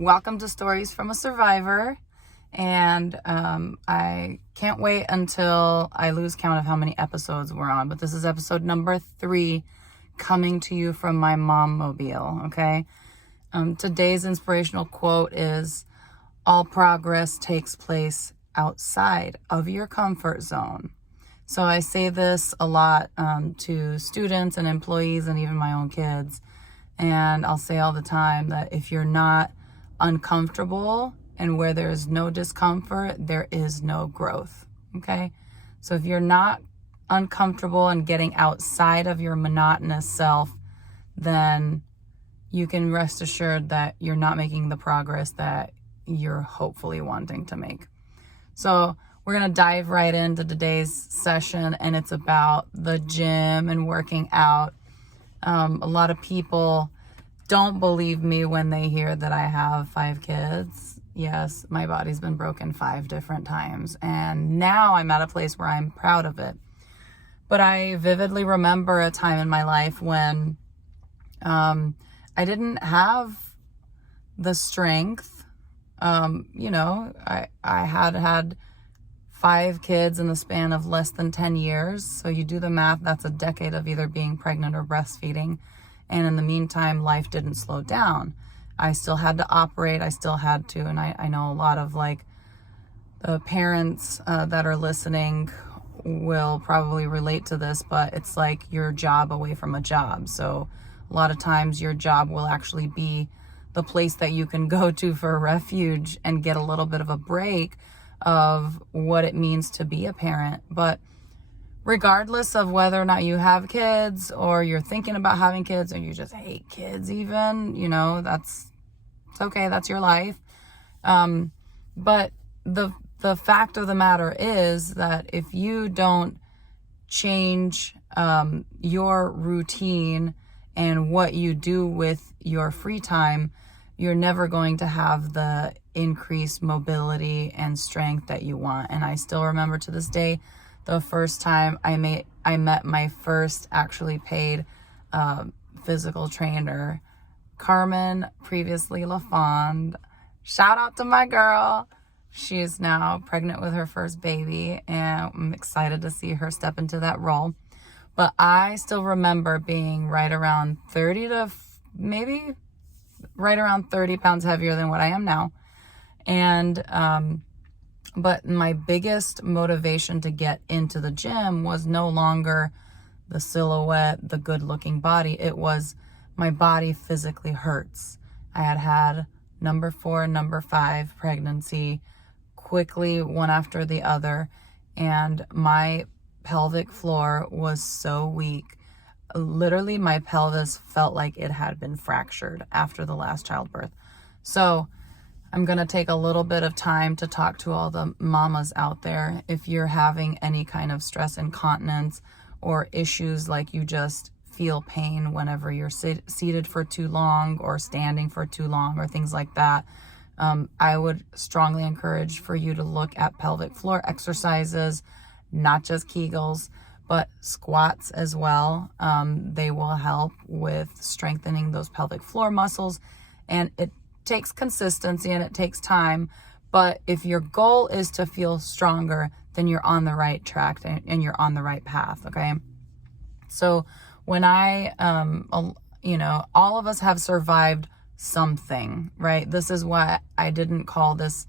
Welcome to Stories from a Survivor. And I can't wait until I lose count of how many episodes we're on. But this is episode number 3, coming to you from my mom mobile, okay? Today's inspirational quote is, "All progress takes place outside of your comfort zone." So I say this a lot to students and employees and even my own kids. And I'll say all the time that if you're not uncomfortable and where there is no discomfort, there is no growth, okay? So if you're not uncomfortable and getting outside of your monotonous self, then you can rest assured that you're not making the progress that you're hopefully wanting to make. So we're going to dive right into today's session, and it's about the gym and working out. A lot of people don't believe me when they hear that I have 5 kids. Yes, my body's been broken 5 different times, and now I'm at a place where I'm proud of it. But I vividly remember a time in my life when I didn't have the strength. I had 5 kids in the span of less than 10 years. So you do the math, that's a decade of either being pregnant or breastfeeding. And in the meantime, life didn't slow down. I still had to operate. I still had to. And I know a lot of the parents that are listening will probably relate to this, but it's like your job away from a job. So a lot of times your job will actually be the place that you can go to for refuge and get a little bit of a break of what it means to be a parent. But regardless of whether or not you have kids, or you're thinking about having kids, or you just hate kids even, it's okay, that's your life. But the fact of the matter is that if you don't change your routine and what you do with your free time, you're never going to have the increased mobility and strength that you want. And I still remember to this day the first time I met my first actually paid physical trainer, Carmen, previously LaFond. Shout out to my girl. She is now pregnant with her first baby, and I'm excited to see her step into that role. But I still remember being right around 30 to maybe right around 30 pounds heavier than what I am now. And, but my biggest motivation to get into the gym was no longer the silhouette, the good looking body. It was my body physically hurts. I had number 4 and number 5 pregnancy quickly, one after the other. And my pelvic floor was so weak. Literally, my pelvis felt like it had been fractured after the last childbirth. So I'm going to take a little bit of time to talk to all the mamas out there. If you're having any kind of stress incontinence or issues like you just feel pain whenever you're seated for too long or standing for too long or things like that, I would strongly encourage for you to look at pelvic floor exercises, not just Kegels, but squats as well. They will help with strengthening those pelvic floor muscles, and it takes consistency and it takes time. But if your goal is to feel stronger, then you're on the right track and you're on the right path, okay? So when all of us have survived something, right? This is why I didn't call this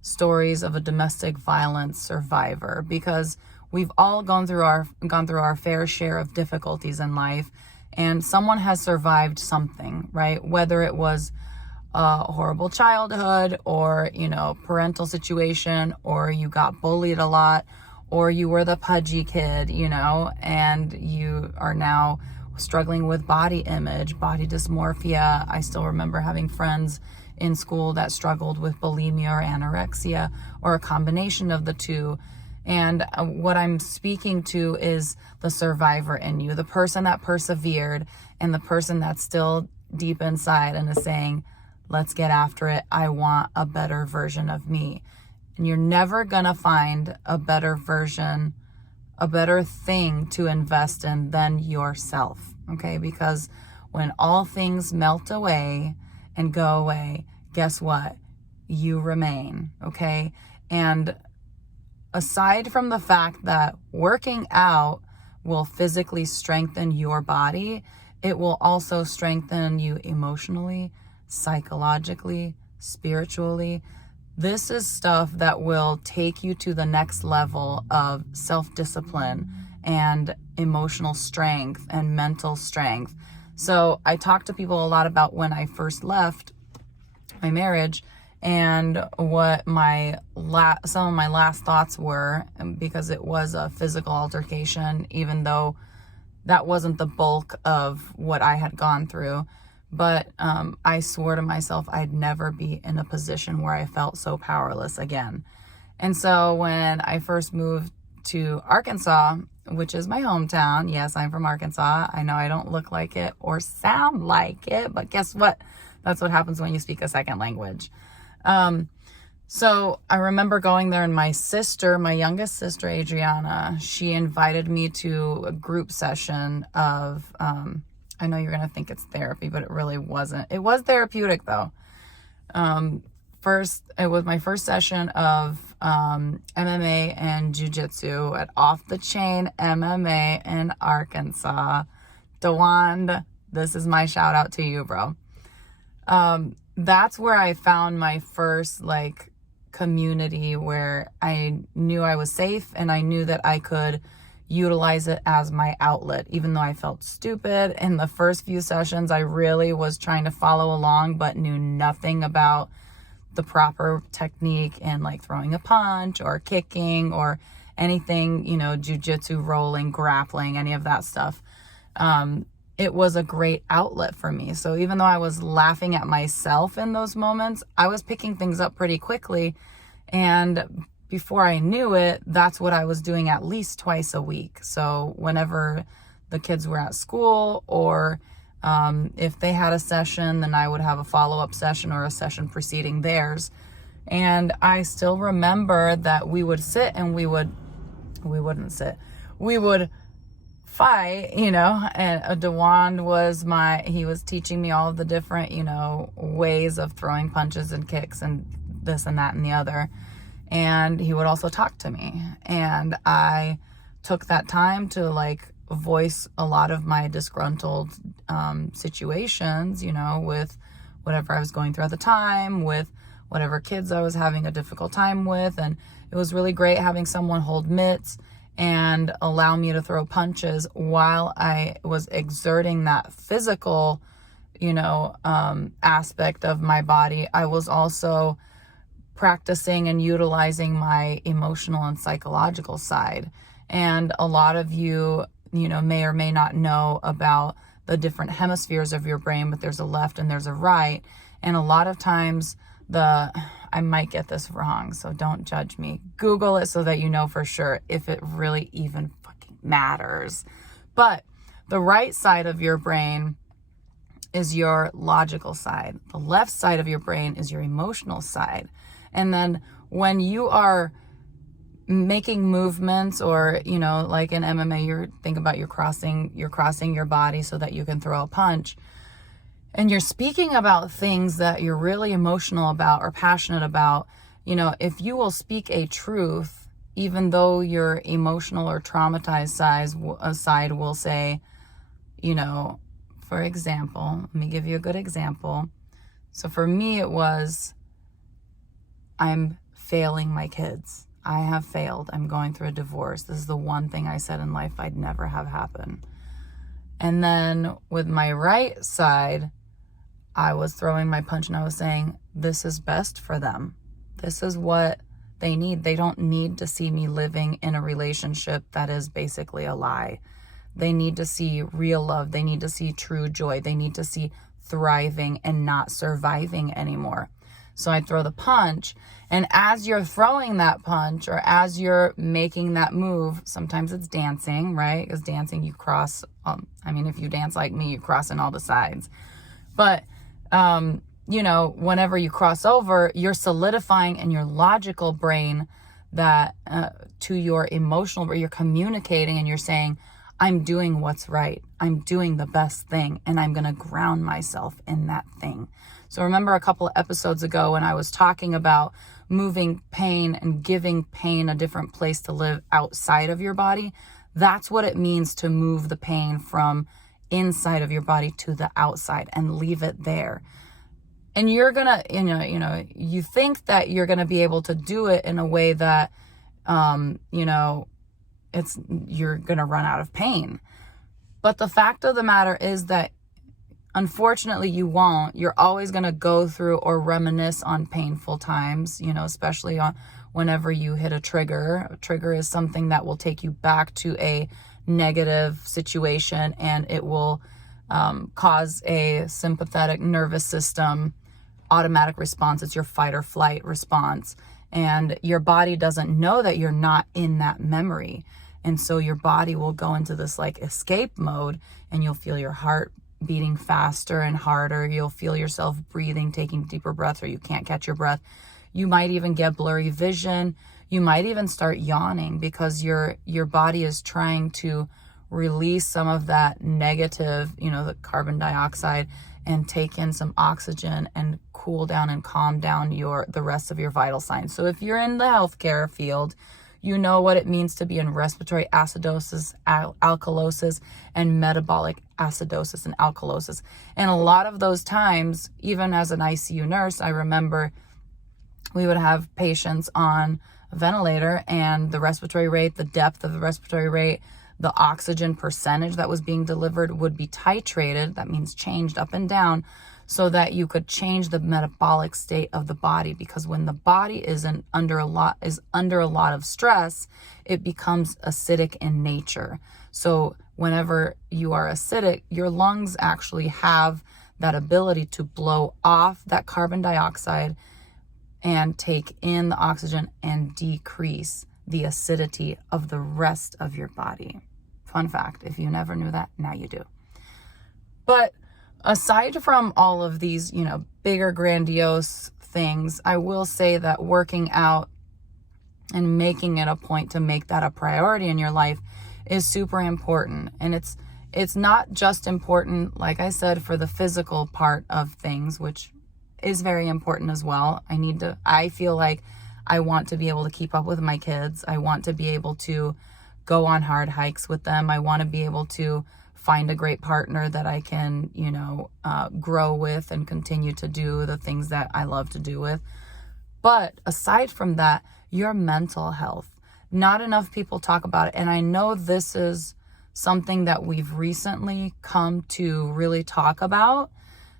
stories of a domestic violence survivor, because we've all gone through our fair share of difficulties in life, and someone has survived something, right? Whether it was a horrible childhood, or parental situation, or you got bullied a lot, or you were the pudgy kid, and you are now struggling with body image, body dysmorphia. I still remember having friends in school that struggled with bulimia or anorexia, or a combination of the two. And what I'm speaking to is the survivor in you, the person that persevered, and the person that's still deep inside and is saying, let's get after it. I want a better version of me. And you're never going to find a better version, a better thing to invest in than yourself, okay? Because when all things melt away and go away, guess what? You remain, okay? And aside from the fact that working out will physically strengthen your body, it will also strengthen you emotionally, psychologically, spiritually. This is stuff that will take you to the next level of self-discipline and emotional strength and mental strength. So I talk to people a lot about when I first left my marriage and what some of my last thoughts were, because it was a physical altercation, even though that wasn't the bulk of what I had gone through. But I swore to myself I'd never be in a position where I felt so powerless again. And so when I first moved to Arkansas, which is my hometown, yes, I'm from Arkansas. I know I don't look like it or sound like it, but guess what? That's what happens when you speak a second language. So I remember going there, and my youngest sister, Adriana, she invited me to a group session of, I know you're going to think it's therapy, but it really wasn't. It was therapeutic though. It was my first session of MMA and jiu-jitsu at Off the Chain MMA in Arkansas. DeWand, this is my shout out to you, bro. That's where I found my first community where I knew I was safe, and I knew that I could utilize it as my outlet. Even though I felt stupid in the first few sessions, I really was trying to follow along, but knew nothing about the proper technique and throwing a punch or kicking or anything, jiu-jitsu, rolling, grappling, any of that stuff. It was a great outlet for me. So even though I was laughing at myself in those moments, I was picking things up pretty quickly. And before I knew it, that's what I was doing at least twice a week. So whenever the kids were at school, or if they had a session, then I would have a follow-up session or a session preceding theirs. And I still remember that we would sit and we would fight, and DeWand he was teaching me all of the different, ways of throwing punches and kicks and this and that and the other. And he would also talk to me. And I took that time to voice a lot of my disgruntled situations, with whatever I was going through at the time, with whatever kids I was having a difficult time with. And it was really great having someone hold mitts and allow me to throw punches while I was exerting that physical, aspect of my body. I was also practicing and utilizing my emotional and psychological side. And a lot of you, may or may not know about the different hemispheres of your brain, but there's a left and there's a right. And a lot of times I might get this wrong, so don't judge me. Google it so that you know for sure if it really even fucking matters. But the right side of your brain is your logical side. The left side of your brain is your emotional side. And then when you are making movements, or, like in MMA, you're crossing your body so that you can throw a punch. And you're speaking about things that you're really emotional about or passionate about. If you will speak a truth, even though your emotional or traumatized side will say, for example, let me give you a good example. So for me, it was, I'm failing my kids. I have failed. I'm going through a divorce. This is the one thing I said in life I'd never have happen. And then with my right side, I was throwing my punch and I was saying, this is best for them. This is what they need. They don't need to see me living in a relationship that is basically a lie. They need to see real love. They need to see true joy. They need to see thriving and not surviving anymore. So I throw the punch, and as you're throwing that punch, or as you're making that move, sometimes it's dancing, right? Because dancing, you cross, if you dance like me, you cross in all the sides. But, whenever you cross over, you're solidifying in your logical brain that to your emotional, but you're communicating and you're saying, I'm doing what's right. I'm doing the best thing, and I'm going to ground myself in that thing. So remember a couple of episodes ago when I was talking about moving pain and giving pain a different place to live outside of your body? That's what it means to move the pain from inside of your body to the outside and leave it there. And you're going to, you think that you're going to be able to do it in a way that, you're going to run out of pain. But the fact of the matter is that unfortunately you won't. You're always going to go through or reminisce on painful times, especially on whenever you hit a trigger. A trigger is something that will take you back to a negative situation, and it will cause a sympathetic nervous system automatic response. It's your fight or flight response. And your body doesn't know that you're not in that memory. And so your body will go into this like escape mode, and you'll feel your heart beating faster and harder. You'll feel yourself breathing, taking deeper breaths, or you can't catch your breath. You might even get blurry vision. You might even start yawning because your body is trying to release some of that negative, the carbon dioxide, and take in some oxygen and cool down and calm down the rest of your vital signs. So if you're in the healthcare field, you know what it means to be in respiratory acidosis, alkalosis, and metabolic acidosis and alkalosis. And a lot of those times, even as an ICU nurse, I remember we would have patients on a ventilator, and the respiratory rate, the depth of the respiratory rate, the oxygen percentage that was being delivered would be titrated. That means changed up and down, so that you could change the metabolic state of the body. Because when the body is under a lot of stress, it becomes acidic in nature. So whenever you are acidic, your lungs actually have that ability to blow off that carbon dioxide and take in the oxygen and decrease the acidity of the rest of your body. Fun fact, if you never knew that, now you do. But aside from all of these, bigger, grandiose things, I will say that working out and making it a point to make that a priority in your life is super important. And it's not just important, like I said, for the physical part of things, which is very important as well. I feel like I want to be able to keep up with my kids. I want to be able to go on hard hikes with them. I want to be able to find a great partner that I can, grow with and continue to do the things that I love to do with. But aside from that, your mental health, not enough people talk about it. And I know this is something that we've recently come to really talk about.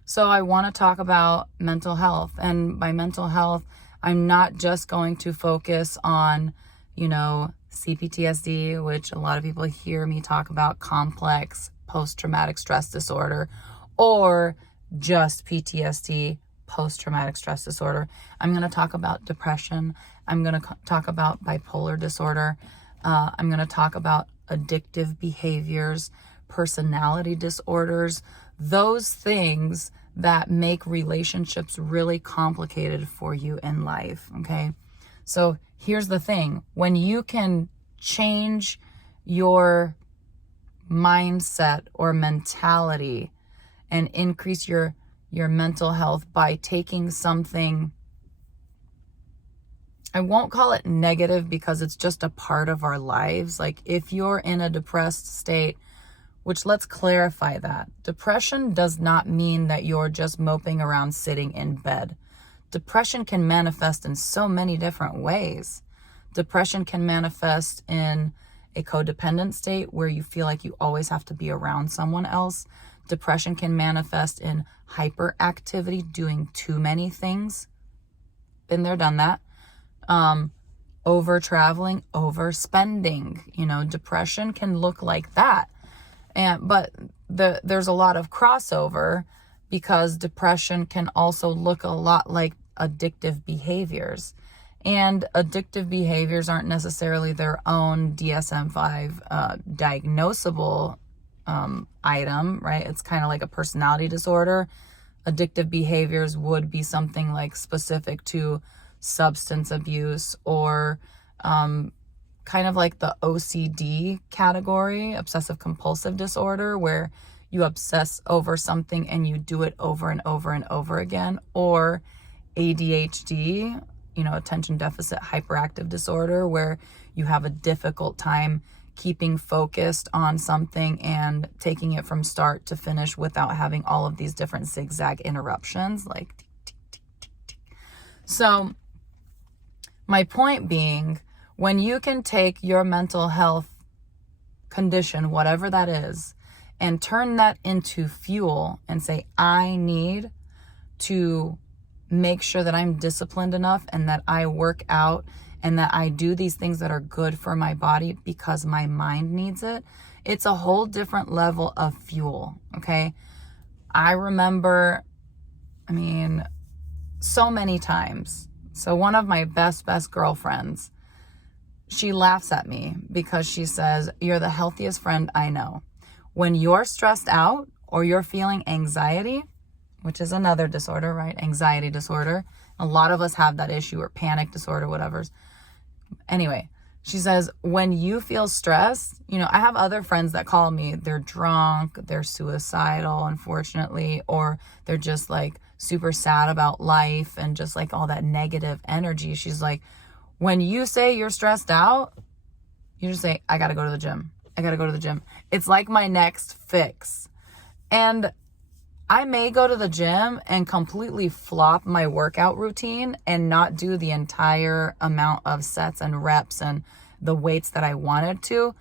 So I want to talk about mental health. And by mental health, I'm not just going to focus on, CPTSD, which a lot of people hear me talk about, complex post-traumatic stress disorder, or just PTSD, post-traumatic stress disorder. I'm going to talk about depression. I'm going to talk about bipolar disorder. I'm going to talk about addictive behaviors, personality disorders, those things that make relationships really complicated for you in life, okay? So here's the thing. When you can change your mindset or mentality and increase your mental health by taking something, I won't call it negative because it's just a part of our lives. Like if you're in a depressed state, which let's clarify that. Depression does not mean that you're just moping around sitting in bed. Depression can manifest in so many different ways. Depression can manifest in a codependent state where you feel like you always have to be around someone else. Depression can manifest in hyperactivity, doing too many things. Been there, done that. Over traveling, overspending. Depression can look like that. But there's a lot of crossover because depression can also look a lot like addictive behaviors. And addictive behaviors aren't necessarily their own DSM-5 diagnosable item, right? It's kind of like a personality disorder. Addictive behaviors would be something like specific to substance abuse or kind of like the OCD category, obsessive compulsive disorder, where you obsess over something and you do it over and over and over again, or ADHD, attention deficit hyperactive disorder, where you have a difficult time keeping focused on something and taking it from start to finish without having all of these different zigzag interruptions, like tick, tick, tick, tick, tick. So my point being, when you can take your mental health condition, whatever that is, and turn that into fuel and say, I need to make sure that I'm disciplined enough and that I work out and that I do these things that are good for my body because my mind needs it, it's a whole different level of fuel, okay? I remember, so many times. So one of my best girlfriends, she laughs at me because she says, you're the healthiest friend I know. When you're stressed out or you're feeling anxiety, which is another disorder, right? Anxiety disorder. A lot of us have that issue, or panic disorder, whatever. Anyway, she says, when you feel stressed, I have other friends that call me, they're drunk, they're suicidal, unfortunately, or they're just like super sad about life and just like all that negative energy. She's like, when you say you're stressed out, you just say, I got to go to the gym. I got to go to the gym. It's like my next fix. And I may go to the gym and completely flop my workout routine and not do the entire amount of sets and reps and the weights that I wanted to.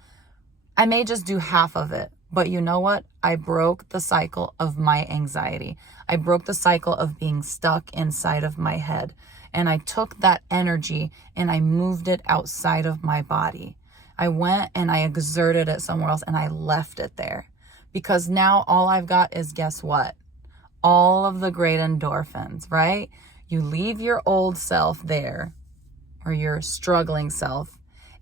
I may just do half of it. But you know what? I broke the cycle of my anxiety. I broke the cycle of being stuck inside of my head. And I took that energy and I moved it outside of my body. I went and I exerted it somewhere else and I left it there. Because now all I've got is, guess what? All of the great endorphins, right? You leave your old self there, or your struggling self,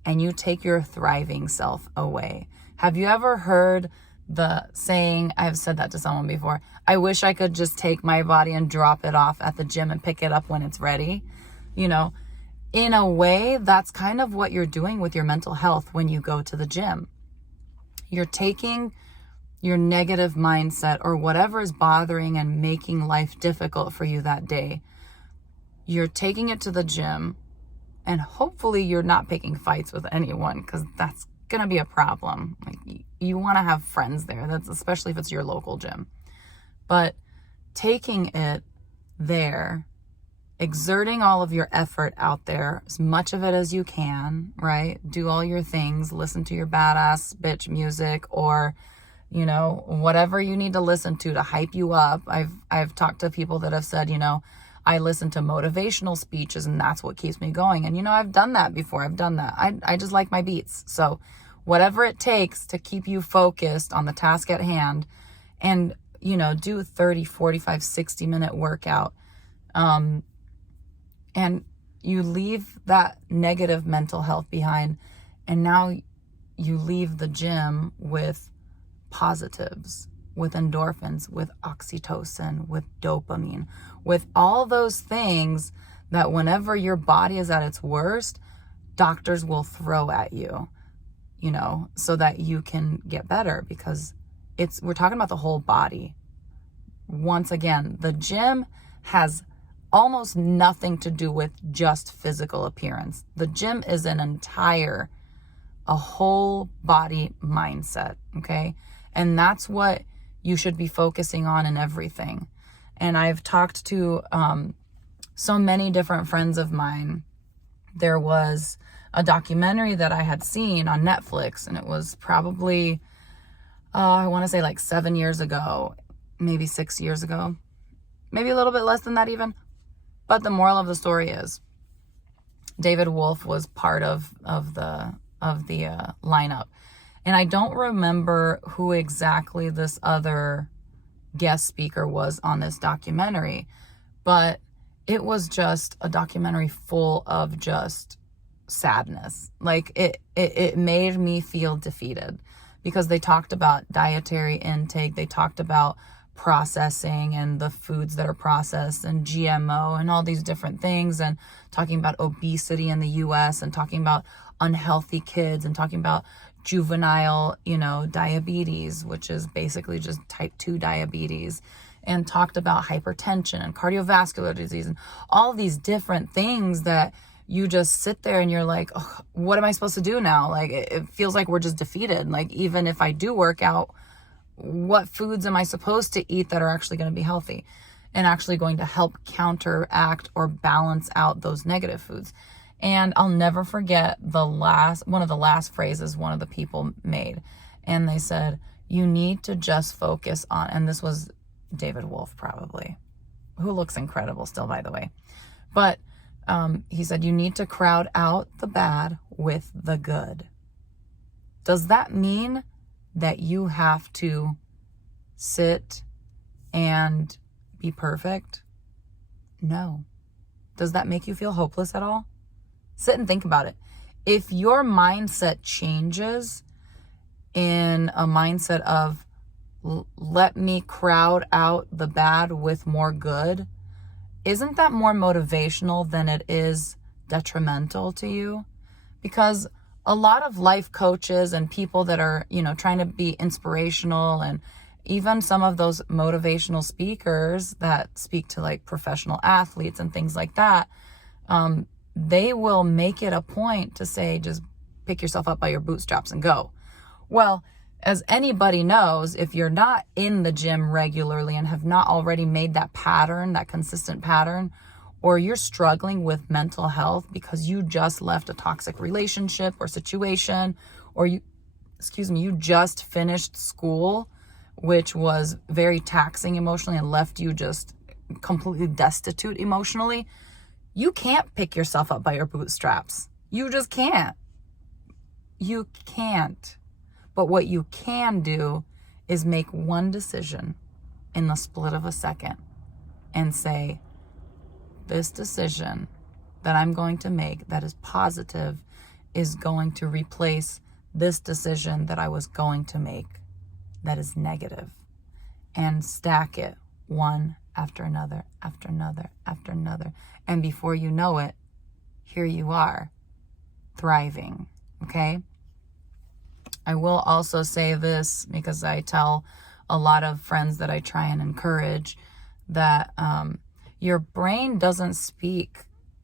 and you take your thriving self away. Have you ever heard the saying, I've said that to someone before, I wish I could just take my body and drop it off at the gym and pick it up when it's ready? In a way, that's kind of what you're doing with your mental health when you go to the gym. You're taking your negative mindset or whatever is bothering and making life difficult for you that day. You're taking it to the gym, and hopefully you're not picking fights with anyone, because that's going to be a problem. Like, you want to have friends there. That's especially if it's your local gym. But taking it there, exerting all of your effort out there, as much of it as you can, right? Do all your things, listen to your badass bitch music, or whatever you need to listen to hype you up. I've talked to people that have said, I listen to motivational speeches and that's what keeps me going. And, I've done that before. I've done that. I just like my beats. So whatever it takes to keep you focused on the task at hand, and, do 30, 45, 60-minute workout. And you leave that negative mental health behind. And now you leave the gym with positives, with endorphins, with oxytocin, with dopamine, with all those things that whenever your body is at its worst, doctors will throw at you, so that you can get better, because we're talking about the whole body. Once again, the gym has almost nothing to do with just physical appearance. The gym is a whole body mindset, okay? And that's what you should be focusing on in everything. And I've talked to so many different friends of mine. There was a documentary that I had seen on Netflix, and it was probably, I want to say like 7 years ago, maybe 6 years ago, maybe a little bit less than that even. But the moral of the story is, David Wolf was part of the lineup. And I don't remember who exactly this other guest speaker was on this documentary, but it was just a documentary full of just sadness. Like it made me feel defeated, because they talked about dietary intake. They talked about processing and the foods that are processed and GMO and all these different things, and talking about obesity in the US, and talking about unhealthy kids and talking about juvenile, diabetes, which is basically just type 2 diabetes, and talked about hypertension and cardiovascular disease and all these different things that you just sit there and you're like, oh, what am I supposed to do now? Like, it feels like we're just defeated. Like, even if I do work out, what foods am I supposed to eat that are actually going to be healthy and actually going to help counteract or balance out those negative foods? And I'll never forget one of the last phrases one of the people made. And they said, you need to just focus on, and this was David Wolf probably, who looks incredible still, by the way. But he said, you need to crowd out the bad with the good. Does that mean that you have to sit and be perfect? No. Does that make you feel hopeless at all? Sit and think about it. If your mindset changes in a mindset of, let me crowd out the bad with more good, isn't that more motivational than it is detrimental to you? Because a lot of life coaches and people that are, trying to be inspirational, and even some of those motivational speakers that speak to like professional athletes and things like that, they will make it a point to say, just pick yourself up by your bootstraps and go. Well, as anybody knows, if you're not in the gym regularly and have not already made that pattern, that consistent pattern, or you're struggling with mental health because you just left a toxic relationship or situation, or you just finished school, which was very taxing emotionally and left you just completely destitute emotionally, you can't pick yourself up by your bootstraps. You just can't. You can't. But what you can do is make one decision in the split of a second and say, this decision that I'm going to make that is positive is going to replace this decision that I was going to make that is negative, and stack it one after another, after another, after another. And before you know it, here you are, thriving, okay? I will also say this, because I tell a lot of friends that I try and encourage that your brain doesn't speak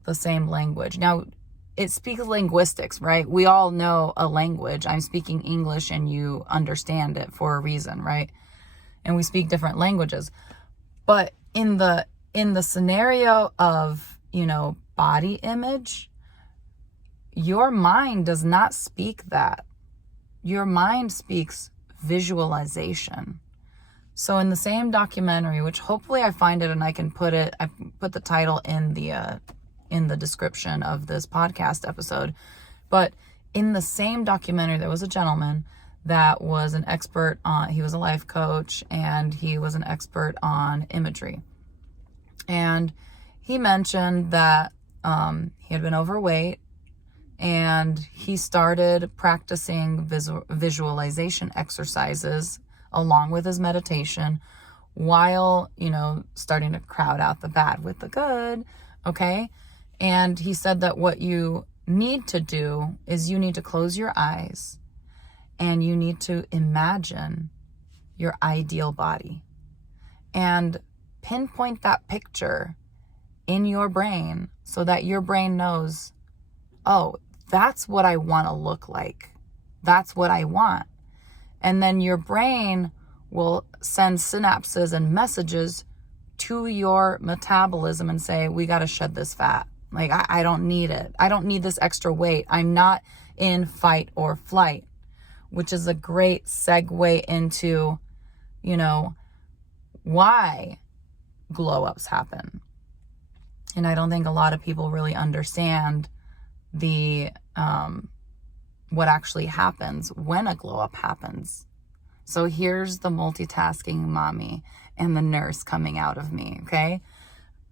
the same language. Now, it speaks linguistics, right? We all know a language. I'm speaking English and you understand it for a reason, right? And we speak different languages. But in the scenario of, body image, your mind does not speak that. Your mind speaks visualization. So in the same documentary, which hopefully I find it and I can put the title in the description of this podcast episode, but in the same documentary, there was a gentleman that was an expert on, he was a life coach and he was an expert on imagery. And he mentioned that he had been overweight, and he started practicing visualization exercises along with his meditation while, starting to crowd out the bad with the good, okay? And he said that what you need to do is you need to close your eyes and you need to imagine your ideal body and pinpoint that picture in your brain so that your brain knows, oh, that's what I want to look like. That's what I want. And then your brain will send synapses and messages to your metabolism and say, we got to shed this fat. Like, I don't need it. I don't need this extra weight. I'm not in fight or flight, which is a great segue into, why glow ups happen. And I don't think a lot of people really understand what actually happens when a glow up happens. So here's the multitasking mommy and the nurse coming out of me, okay?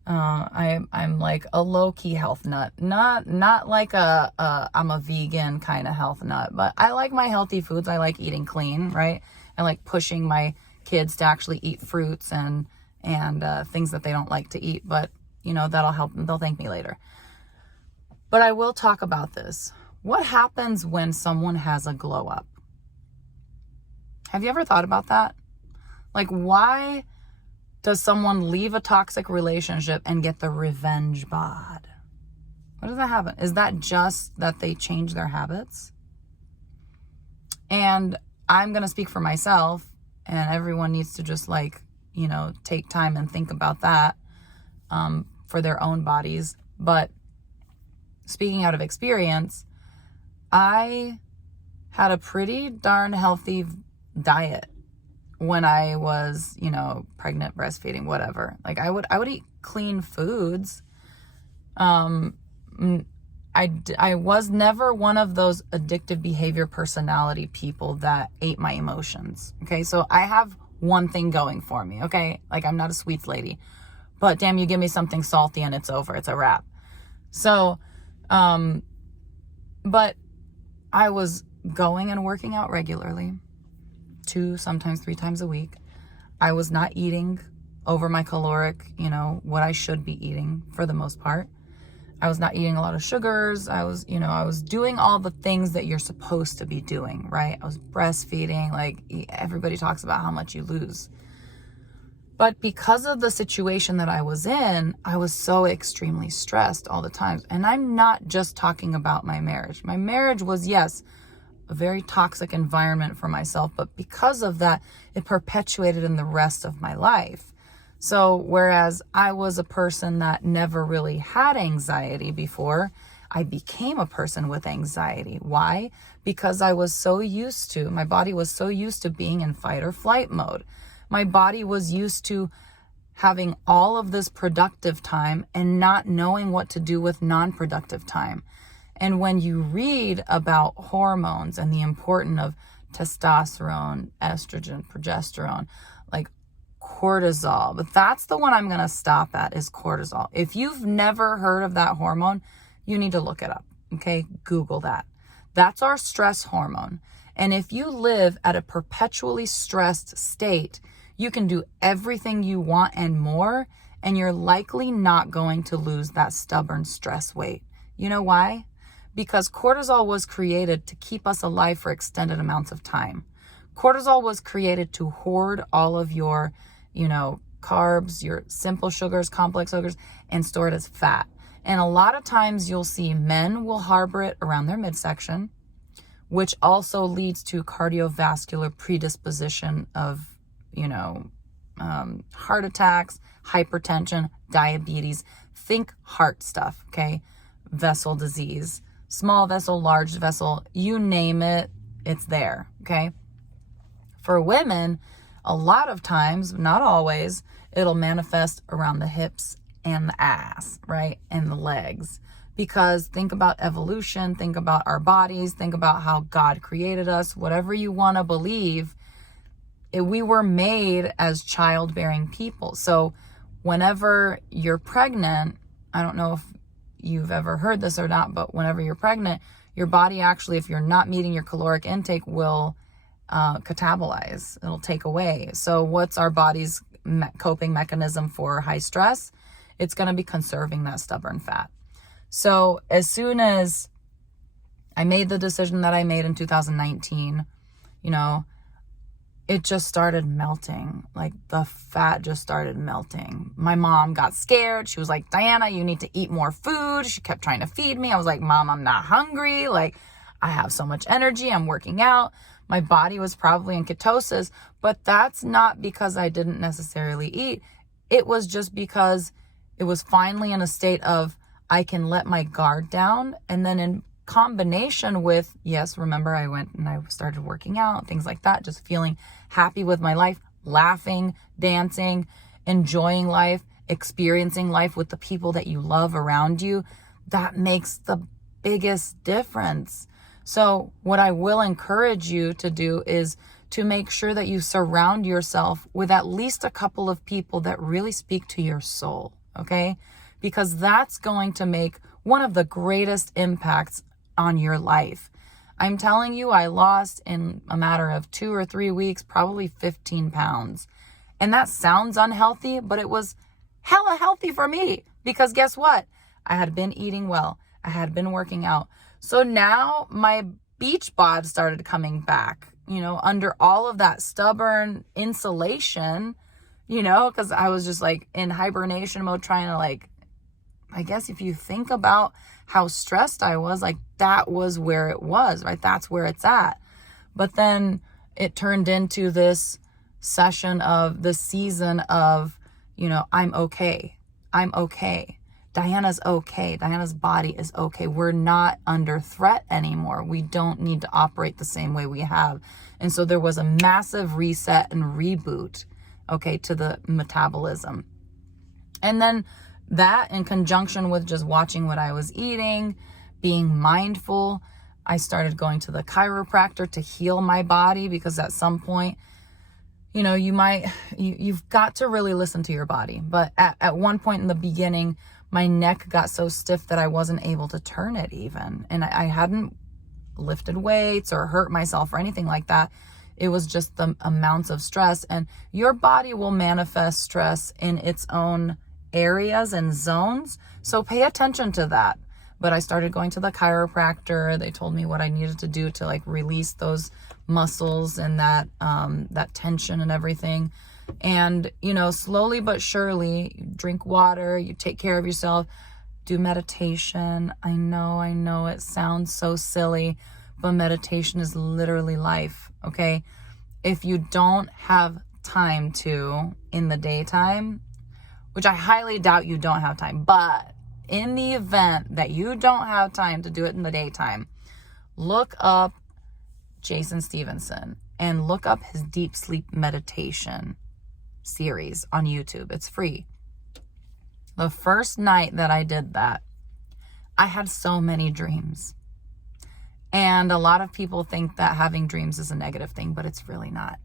I'm like a low-key health nut, not like I'm a vegan kind of health nut, but I like my healthy foods. I like eating clean, right? I like pushing my kids to actually eat fruits and things that they don't like to eat, but that'll help them. They'll thank me later. But I will talk about this. What happens when someone has a glow up? Have you ever thought about that? Like, why does someone leave a toxic relationship and get the revenge bod? What does that happen? Is that just that they change their habits? And I'm going to speak for myself, and everyone needs to just take time and think about that for their own bodies. But speaking out of experience, I had a pretty darn healthy diet when I was, pregnant, breastfeeding, whatever. Like I would eat clean foods. I was never one of those addictive behavior personality people that ate my emotions. Okay. So I have one thing going for me. Okay. Like, I'm not a sweets lady, but damn, you give me something salty and it's over. It's a wrap. So, but I was going and working out regularly, 2, sometimes 3 times a week. I was not eating over my caloric, what I should be eating for the most part. I was not eating a lot of sugars. I was doing all the things that you're supposed to be doing, right? I was breastfeeding. Like, everybody talks about how much you lose. But because of the situation that I was in, I was so extremely stressed all the time. And I'm not just talking about my marriage. My marriage was, yes, a very toxic environment for myself, but because of that, it perpetuated in the rest of my life. So whereas I was a person that never really had anxiety before, I became a person with anxiety. Why? Because my body was so used to being in fight or flight mode. My body was used to having all of this productive time and not knowing what to do with non-productive time. And when you read about hormones and the importance of testosterone, estrogen, progesterone, like cortisol, but that's the one I'm going to stop at, is cortisol. If you've never heard of that hormone, you need to look it up. Okay. Google that. That's our stress hormone. And if you live at a perpetually stressed state, you can do everything you want and more, and you're likely not going to lose that stubborn stress weight. You know why? Because cortisol was created to keep us alive for extended amounts of time. Cortisol was created to hoard all of your, carbs, your simple sugars, complex sugars, and store it as fat. And a lot of times you'll see men will harbor it around their midsection, which also leads to cardiovascular predisposition of, heart attacks, hypertension, diabetes. Think heart stuff, okay? Vessel disease, small vessel, large vessel, you name it, it's there, okay? For women, a lot of times, not always, it'll manifest around the hips and the ass, right? And the legs. Because think about evolution, think about our bodies, think about how God created us, whatever you want to believe, we were made as childbearing people. So whenever you're pregnant, I don't know if you've ever heard this or not, but whenever you're pregnant, your body actually, if you're not meeting your caloric intake, will catabolize. It'll take away. So what's our body's coping mechanism for high stress? It's going to be conserving that stubborn fat. So as soon as I made the decision that I made in 2019, it just started melting. Like, the fat just started melting. My mom got scared. She was like, Diana, you need to eat more food. She kept trying to feed me. I was like, Mom, I'm not hungry. Like, I have so much energy. I'm working out. My body was probably in ketosis, but that's not because I didn't necessarily eat. It was just because it was finally in a state of, I can let my guard down. And then in combination with, yes, remember I went and I started working out, things like that, just feeling happy with my life, laughing, dancing, enjoying life, experiencing life with the people that you love around you. That makes the biggest difference. So what I will encourage you to do is to make sure that you surround yourself with at least a couple of people that really speak to your soul, okay? Because that's going to make one of the greatest impacts on your life. I'm telling you, I lost in a matter of 2 or 3 weeks, probably 15 pounds. And that sounds unhealthy, but it was hella healthy for me, because guess what? I had been eating well. I had been working out. So now my beach bod started coming back, under all of that stubborn insulation, because I was just like in hibernation mode trying to I guess if you think about how stressed I was, that was where it was, right? That's where it's at. But then it turned into this season of, I'm okay. I'm okay. Diana's okay. Diana's body is okay. We're not under threat anymore. We don't need to operate the same way we have. And so there was a massive reset and reboot, okay, to the metabolism. And then that, in conjunction with just watching what I was eating, being mindful, I started going to the chiropractor to heal my body, because at some point, you've got to really listen to your body. But at one point in the beginning, my neck got so stiff that I wasn't able to turn it even. And I hadn't lifted weights or hurt myself or anything like that. It was just the amounts of stress. And your body will manifest stress in its own areas and zones. So pay attention to that. But I started going to the chiropractor. They told me what I needed to do to release those muscles and that tension and everything. And, slowly but surely, you drink water, you take care of yourself, do meditation. I know it sounds so silly, but meditation is literally life, okay? If you don't have time to in the daytime, which I highly doubt you don't have time, but in the event that you don't have time to do it in the daytime, look up Jason Stevenson and look up his deep sleep meditation series on YouTube. It's free. The first night that I did that, I had so many dreams. And a lot of people think that having dreams is a negative thing, but it's really not.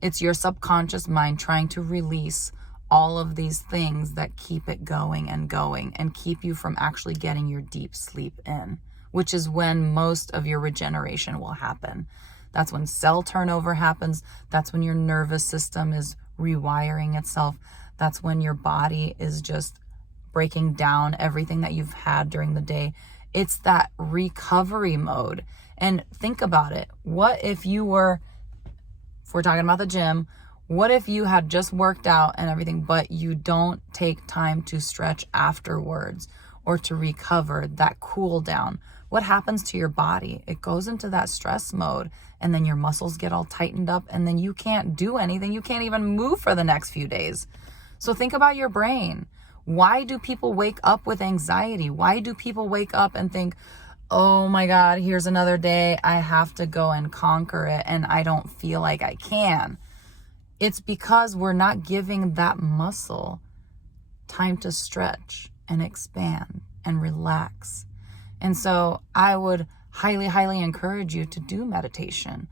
It's your subconscious mind trying to release all of these things that keep it going and keep you from actually getting your deep sleep in, which is when most of your regeneration will happen. That's when cell turnover happens. That's when your nervous system is rewiring itself. That's when your body is just breaking down everything that you've had during the day. It's that recovery mode. And think about it. What if we're talking about the gym, what if you had just worked out and everything, but you don't take time to stretch afterwards or to recover, that cool down? What happens to your body? It goes into that stress mode, and then your muscles get all tightened up, and then you can't do anything. You can't even move for the next few days. So think about your brain. Why do people wake up with anxiety? Why do people wake up and think, oh my God, here's another day. I have to go and conquer it, and I don't feel like I can? It's because we're not giving that muscle time to stretch and expand and relax. And so I would highly, highly encourage you to do meditation.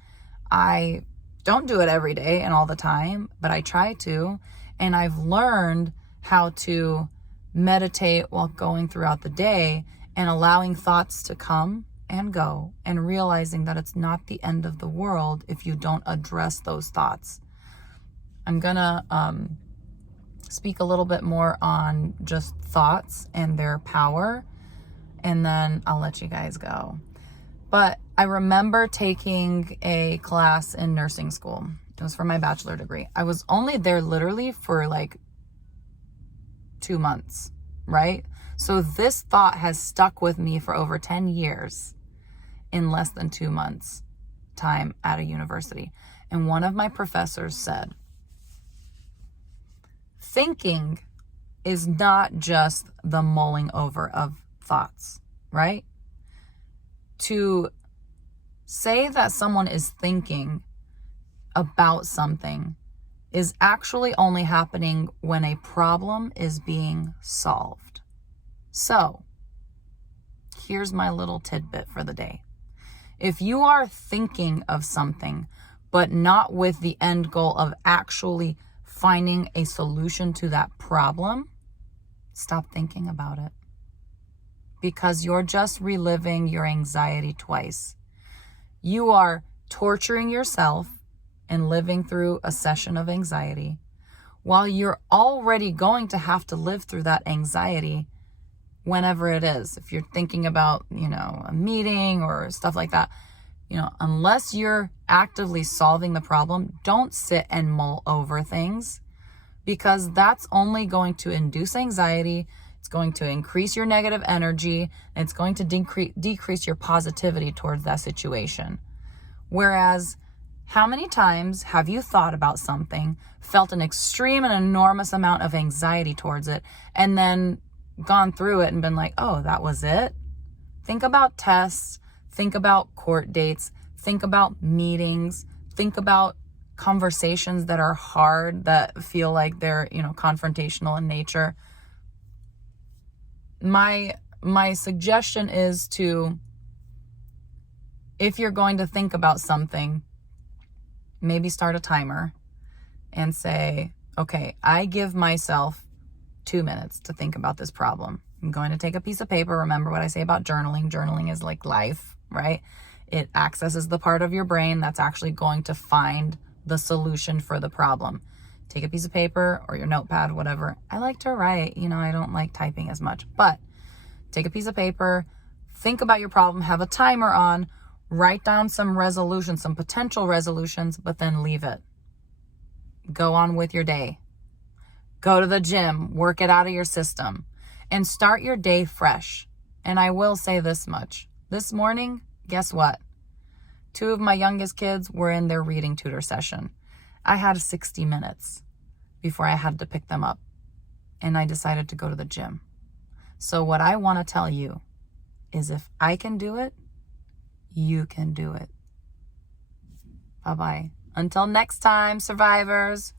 I don't do it every day and all the time, but I try to. And I've learned how to meditate while going throughout the day and allowing thoughts to come and go, and realizing that it's not the end of the world if you don't address those thoughts. I'm gonna speak a little bit more on just thoughts and their power, and then I'll let you guys go. But I remember taking a class in nursing school. It was for my bachelor degree. I was only there literally for 2 months, right? So this thought has stuck with me for over 10 years in less than 2 months time at a university. And one of my professors said, thinking is not just the mulling over of thoughts, right? To say that someone is thinking about something is actually only happening when a problem is being solved. So, here's my little tidbit for the day. If you are thinking of something, but not with the end goal of actually finding a solution to that problem, stop thinking about it. Because you're just reliving your anxiety twice. You are torturing yourself and living through a session of anxiety while you're already going to have to live through that anxiety whenever it is. If you're thinking about, a meeting or stuff like that, unless you're actively solving the problem, don't sit and mull over things, because that's only going to induce anxiety. It's going to increase your negative energy, and it's going to decrease your positivity towards that situation. Whereas, how many times have you thought about something, felt an extreme and enormous amount of anxiety towards it, and then gone through it and been like, oh, that was it? Think about tests, think about court dates, think about meetings, think about conversations that are hard, that feel like they're, confrontational in nature. My suggestion is to, if you're going to think about something, maybe start a timer and say, okay, I give myself 2 minutes to think about this problem. I'm going to take a piece of paper. Remember what I say about journaling. Journaling is like life, right? It accesses the part of your brain that's actually going to find the solution for the problem. Take a piece of paper or your notepad, whatever. I like to write, I don't like typing as much, but take a piece of paper, think about your problem, have a timer on, write down some resolutions, some potential resolutions, but then leave it. Go on with your day. Go to the gym, work it out of your system, and start your day fresh. And I will say this much. This morning, guess what? 2 of my youngest kids were in their reading tutor session. I had 60 minutes before I had to pick them up, and I decided to go to the gym. So what I want to tell you is, if I can do it, you can do it. Bye-bye. Until next time, survivors.